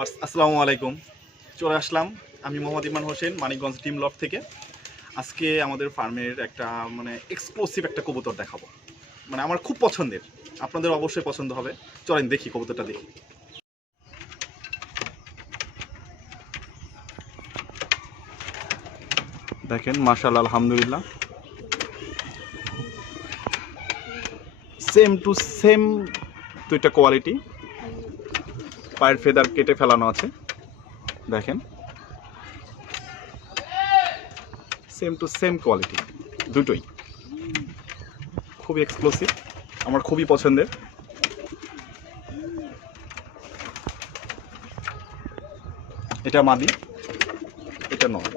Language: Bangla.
আসসালামু আলাইকুম। চলে আসলাম আমি মোহাম্মদ ইমান হোসেন, মানিকগঞ্জ টিম লফ থেকে। আজকে আমাদের ফার্মের একটা মানে এক্সক্লুসিভ একটা কবুতর দেখাবো। মানে আমার খুব পছন্দের। আপনাদের অবশ্যই পছন্দ হবে। চলেন দেখি, কবুতরটা দেখি। দেখেন মাশাল আলহামদুলিল্লাহ। সেম টু সেম দুইটা কোয়ালিটি পায়ের ফেদার কেটে ফেলানো আছে। দেখেন। সেম টু সেম কোয়ালিটি দুটোই। খুবই এক্সক্লুসিভ আমার খুবই পছন্দের। এটা মাদি। এটা নয়